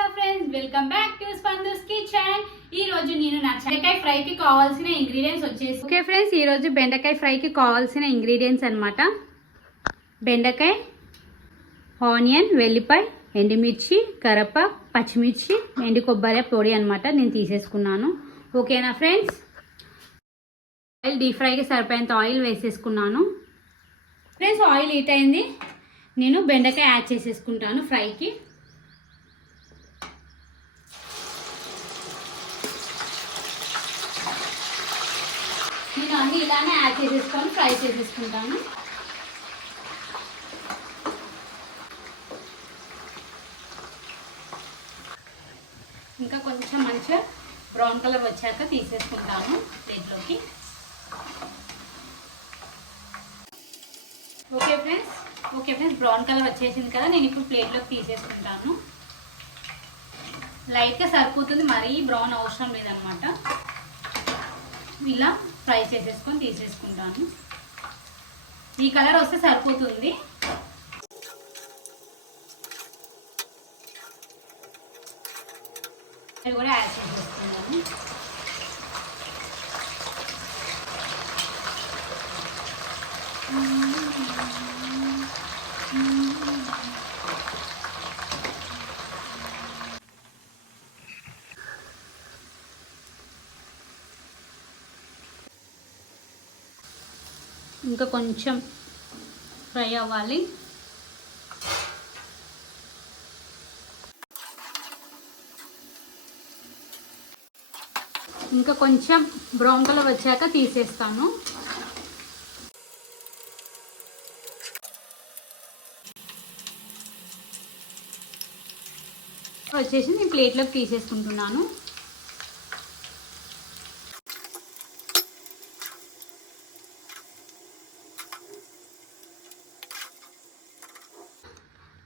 Hello friends, welcome back to Spandu's kitchen. ఈ రోజు నేను నా బెండకాయ ఫ్రైకి కావాల్సిన ఇంగ్రీడియంట్స్ వచ్చేసి ఓకే ఫ్రెండ్స్, ఈ రోజు బెండకాయ ఫ్రైకి కావాల్సిన ఇంగ్రీడియంట్స్ అన్నమాట. బెండకాయ, ఆనియన్, వెల్లిపాయ, ఎండుమిర్చి, కరివేపాకు, పచ్చిమిర్చి, ఎండు కొబ్బరి పొడి అన్నమాట నేను తీసేసుకున్నాను. ఓకేనా ఫ్రెండ్స్. ఆయిల్ డీప్ ఫ్రైకి సరిపోయేంత ఆయిల్ వేసేసుకున్నాను. ఫ్రెండ్స్, ఆయిల్ హీట్ అయింది. నేను బెండకాయ యాడ్ చేసేసుకుంటాను ఫ్రైకి. నేను అన్నీ ఇలానే యాడ్ చేసేసుకొని ఫ్రై చేసేసుకుంటాను. ఇంకా కొంచెం మంచిగా బ్రౌన్ కలర్ వచ్చాక తీసేసుకుంటాను ప్లేట్లోకి. ఓకే ఫ్రెండ్స్, బ్రౌన్ కలర్ వచ్చేసింది కదా, నేను ఇప్పుడు ప్లేట్లోకి తీసేసుకుంటాను. లైట్గా సరిపోతుంది, మరీ బ్రౌన్ అవసరం లేదనమాట. ఇలా ఫ్రై చేసేసుకొని తీసేసుకుంటాను. ఈ కలర్ వస్తే సరిపోతుంది. అది కూడా యాడ్ చేసేసుకున్నాను. ఇంకా కొంచెం ఫ్రై అవ్వాలి. ఇంకా కొంచెం బ్రౌన్ కలర్ వచ్చాక తీసేస్తాను. వచ్చేసి నేను ప్లేట్లోకి తీసేసుకుంటున్నాను.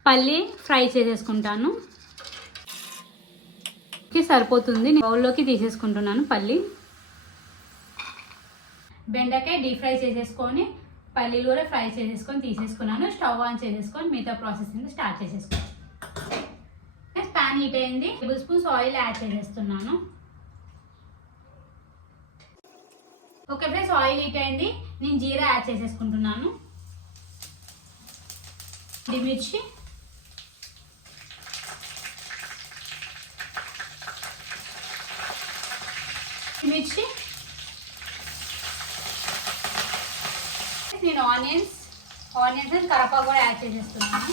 పల్లి ఫ్రై చేసేసుకుంటాను. సరిపోతుంది. బౌల్లోకి తీసేసుకుంటున్నాను పల్లి. బెండకాయ డీప్ ఫ్రై చేసేసుకొని పల్లీలు కూడా ఫ్రై చేసేసుకొని తీసేసుకున్నాను. స్టవ్ ఆన్ చేసేసుకొని మిగతా ప్రాసెస్ స్టార్ట్ చేసేసుకున్నాను. ప్యాన్ హీట్ అయింది. 2 టేబుల్ స్పూన్స్ ఆయిల్ యాడ్ చేసేస్తున్నాను. ఓకే ఫ్రెండ్స్, ఆయిల్ హీట్ అయింది. నేను జీరా యాడ్ చేసేసుకుంటున్నాను. మిర్చి, నేను ఆనియన్స్ అండ్ కరివేపాకు కూడా యాడ్ చేసేస్తున్నాను.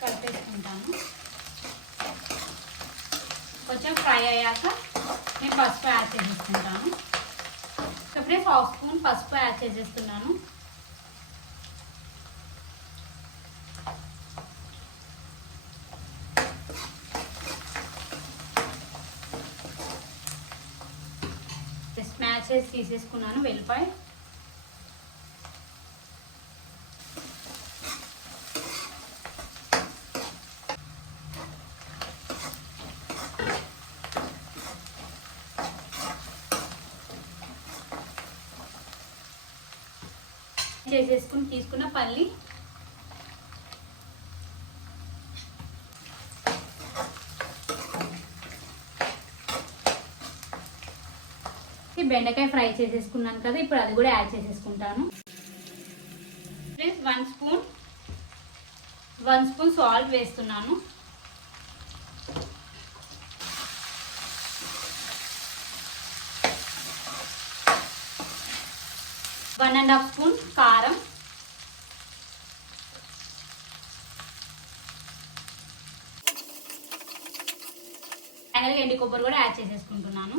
కలిపేసుకుంటాను. కొంచెం ఫ్రై అయ్యాక నేను పసుపు యాడ్ చేసేసుకుంటాను. ఫ్రెండ్స్, 1/2 స్పూన్ పసుపు యాడ్ చేసేస్తున్నాను. స్మాష్ చేసి తీసేసుకున్నాను వెల్లిపాయ. చేసేసుకుని తీసుకున్న పల్లి, బెండకాయ ఫ్రై చేసేసుకున్నాను కదా, ఇప్పుడు అది కూడా యాడ్ చేసేసుకుంటాను. ప్లస్ 1 స్పూన్ సాల్ట్ వేస్తున్నాను. వన్ అండ్ హాఫ్ స్పూన్ కారం, ఫైనల్గా ఎండు కొబ్బరి కూడా యాడ్ చేసేసుకుంటున్నాను.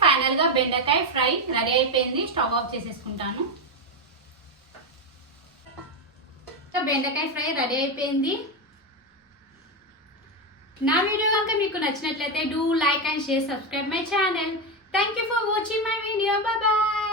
ఫైనల్గా బెండకాయ ఫ్రై రెడీ అయిపోయింది. స్టవ్ ఆఫ్ చేసేసుకుంటాను. బెండకాయ ఫ్రై రెడీ అయిపోయింది. నా వీడియో కనుక మీకు నచ్చినట్లయితే do like and share, subscribe my channel. Thank you for watching my video. Bye bye.